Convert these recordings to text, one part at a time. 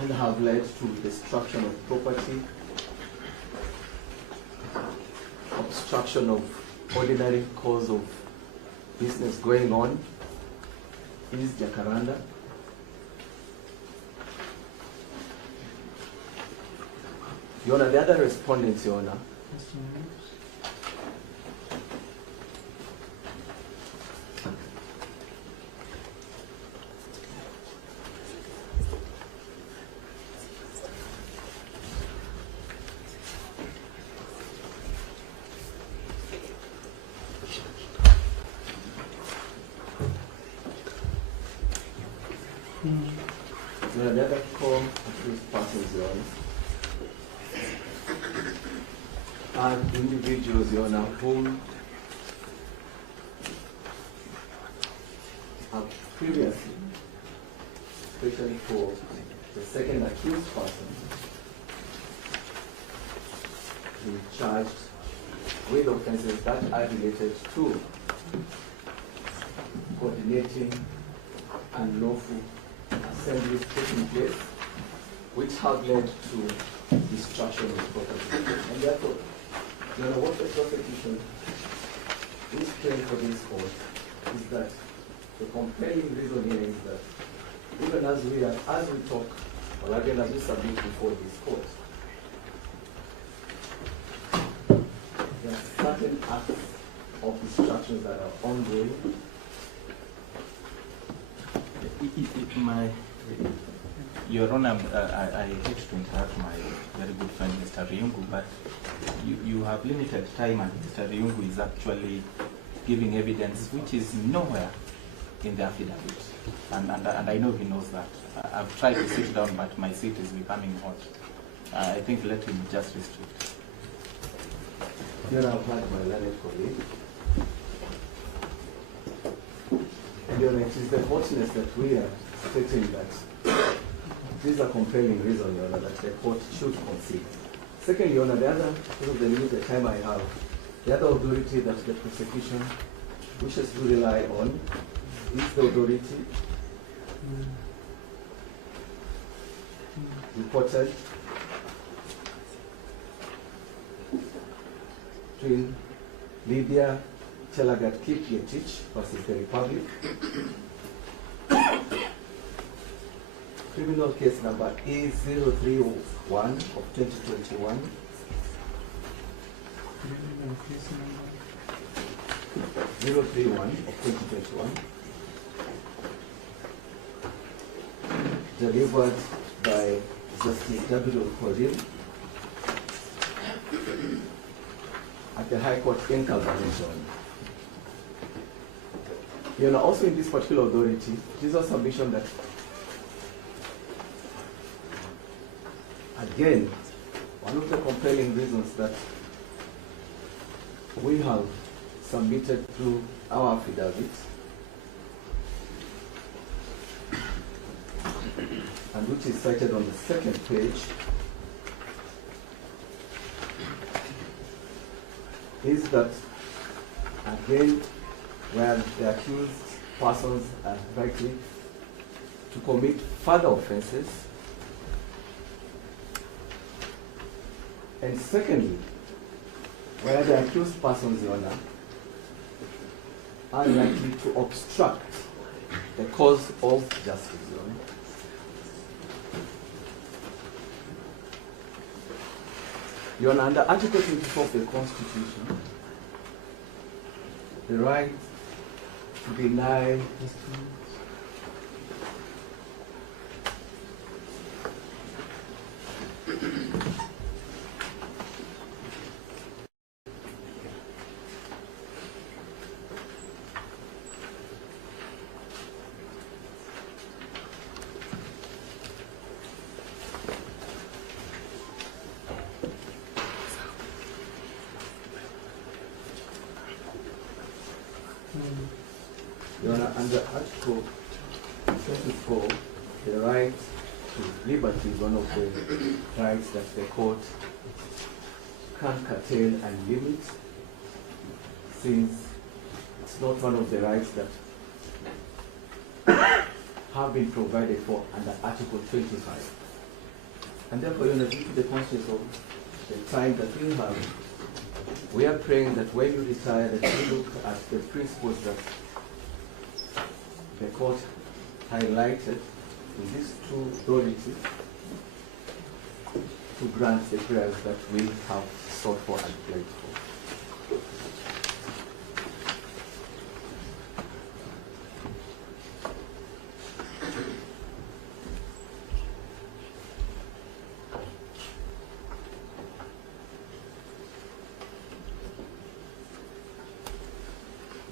and have led to destruction of property, obstruction of ordinary course of business going on is Jacaranda. Your Honor, the other respondents, Your Honor, the other core accused persons, Your Honor, are individuals, Your Honor, whom have previously, especially for the second accused person, been charged with offenses that are related to coordinating unlawful assemblies taking place, which have led to destruction of property. And therefore, Your Honor, what the prosecution is praying for this court is that the compelling reason here is that even as we talk, or again as we submit before this court, there are certain acts of destructions that are ongoing. Your Honor, I hate to interrupt my very good friend Mr. Riungu, but you have limited time and Mr. Riungu is actually giving evidence which is nowhere in the affidavit. And I know he knows that. I've tried to sit down, but my seat is becoming hot. I think let him just restrict. Your Honor, I've had my learned colleague. And Your Honor, it is the hotness that we are stating that these are compelling reasons, Your Honor, that the court should concede. Second, Your Honor, the other, because of the limited time I have, the other authority that the prosecution wishes to rely on is the authority reported between Lydia Chelagat Kipyetich versus the Republic. Criminal case number A031 of 2021. Criminal case number 031 of 2021. Delivered by Justice W. Korir at the High Court in Calvation. You know, also in this particular authority, it is a submission that, again, one of the compelling reasons that we have submitted through our affidavit, and which is cited on the second page, is that, again, where the accused persons are likely to commit further offenses. And secondly, where the accused persons, Your Honor, are likely to obstruct the cause of justice, Your Honor. Your Honor, under Article 24 of the Constitution, the right to deny Your Honor, under Article 24, the right to liberty is one of the rights that the court can curtail and limit, since it's not one of the rights that have been provided for under Article 25. And therefore, due to the conscience of the time that we have, we are praying that when you retire, that you look at the principles that the court highlighted in these two authorities to grant the prayers that we have sought for and prayed for.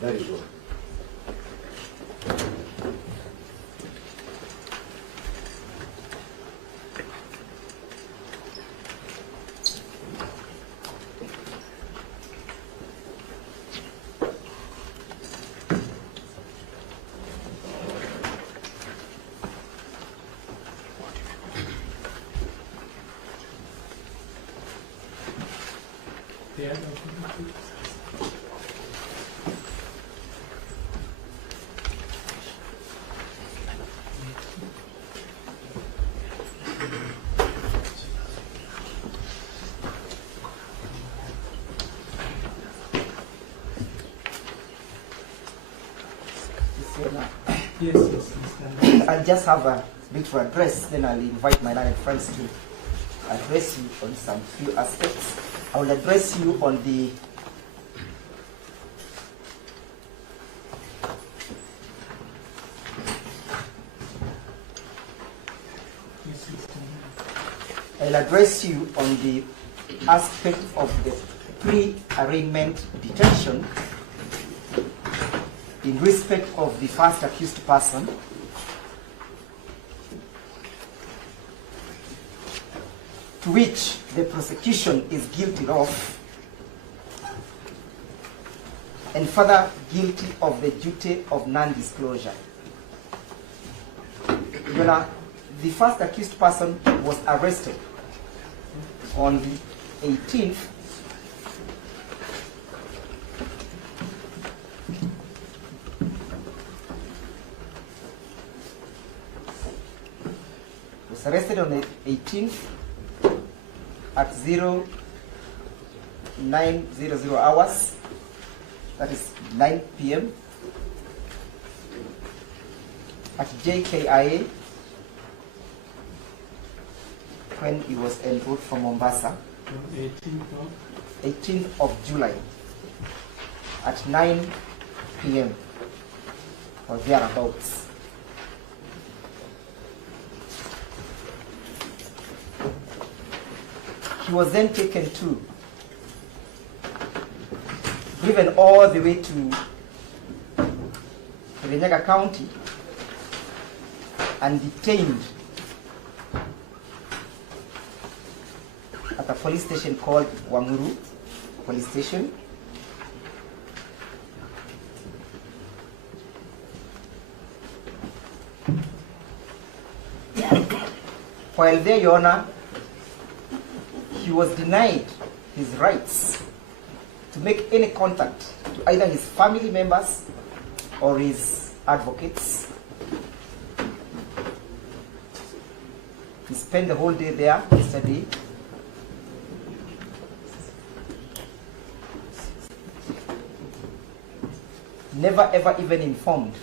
Very good. Yes, I'll just have a bit to address, then I'll invite my learned friends to address you on some few aspects. I will address you on the aspect of the pre-arraignment detention in respect of the first accused person, to which the prosecution is guilty of, and further guilty of the duty of non-disclosure. The first accused person was arrested on the 18th arrested on the 18th at 0900 hours, that is 9 p.m. at JKIA when he was enrolled from Mombasa. 18th of July at 9 p.m. or thereabouts. He was then taken to, driven all the way to Kirinyaga County and detained at a police station called Wamuru Police Station. While there, Your Honor, he was denied his rights to make any contact to either his family members or his advocates. He spent the whole day there yesterday. Never ever even informed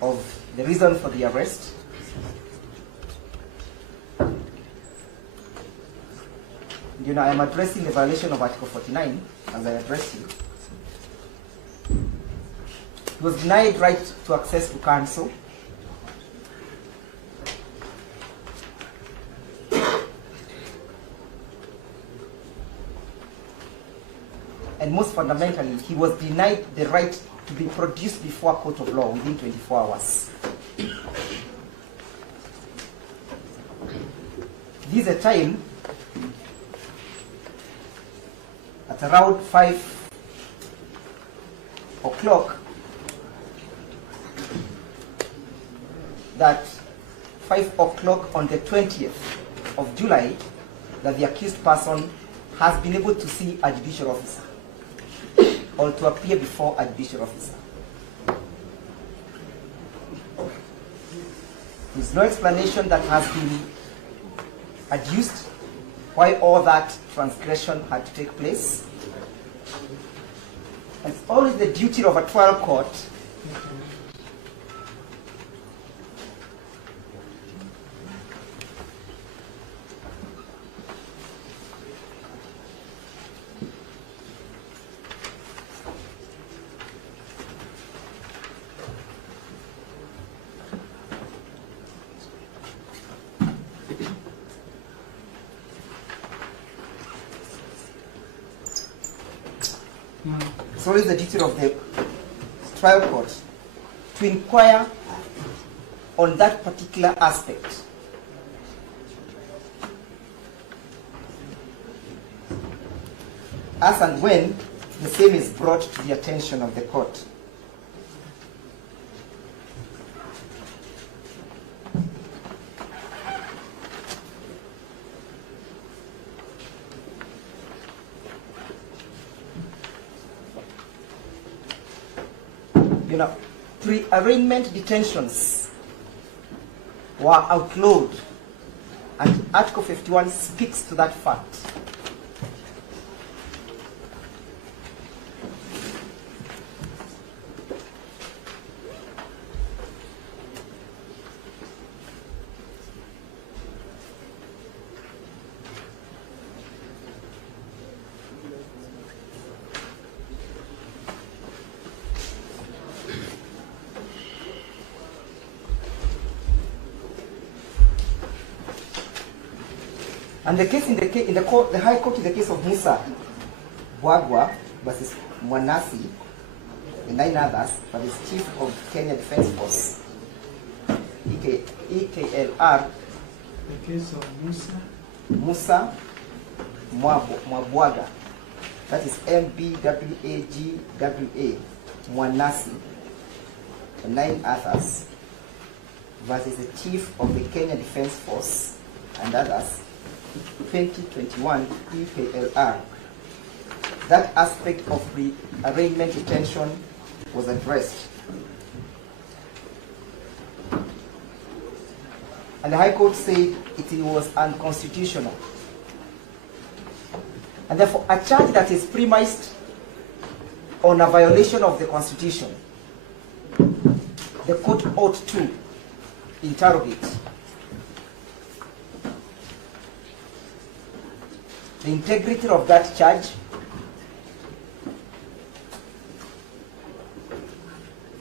of the reason for the arrest. I am addressing the violation of Article 49 as I address you. He was denied right to access to counsel. And most fundamentally, he was denied the right to be produced before a court of law within 24 hours. This is a time at around 5 o'clock that 5 o'clock on the 20th of July that the accused person has been able to see a judicial officer or to appear before a judicial officer. There is no explanation that has been adduced why all that transgression had to take place. And it's always the duty of a trial court it's always the duty of the trial court to inquire on that particular aspect. As and when the same is brought to the attention of the court. You know, pre-arraignment detentions were outlawed, and Article 51 speaks to that fact. And the case in the court, the High Court, in the case of Musa Bwagwa versus Mwanasi and 9 others, but is Chief of Kenya Defense Force, EKLR. The case of Musa Mwabwaga, that is MBWAGWA Mwanasi and 9 others, versus the Chief of the Kenya Defense Force and others, 2021 EKLR. That aspect of pre-arraignment detention was addressed. And the High Court said it was unconstitutional. And therefore, a charge that is premised on a violation of the Constitution, the court ought to interrogate. The integrity of that charge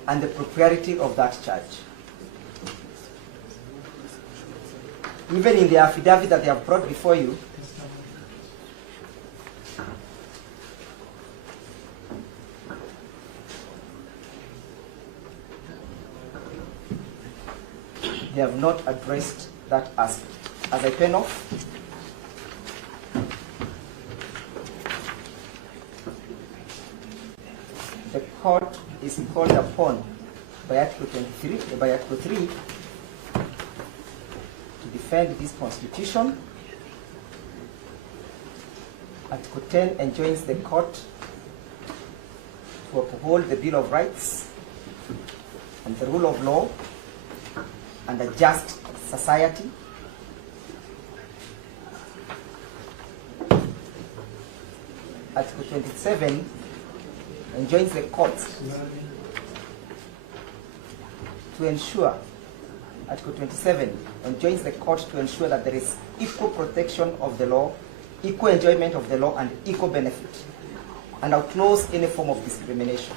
and the propriety of that charge. Even in the affidavit that they have brought before you, they have not addressed that aspect. As I pen off, the court is called upon by Article 23, by Article 3, to defend this Constitution. Article 10 enjoins the court to uphold the Bill of Rights and the rule of law and a just society. Article 27 enjoins the courts to ensure, Article 27 enjoins the court to ensure that there is equal protection of the law, equal enjoyment of the law, and equal benefit, and outlaws any form of discrimination.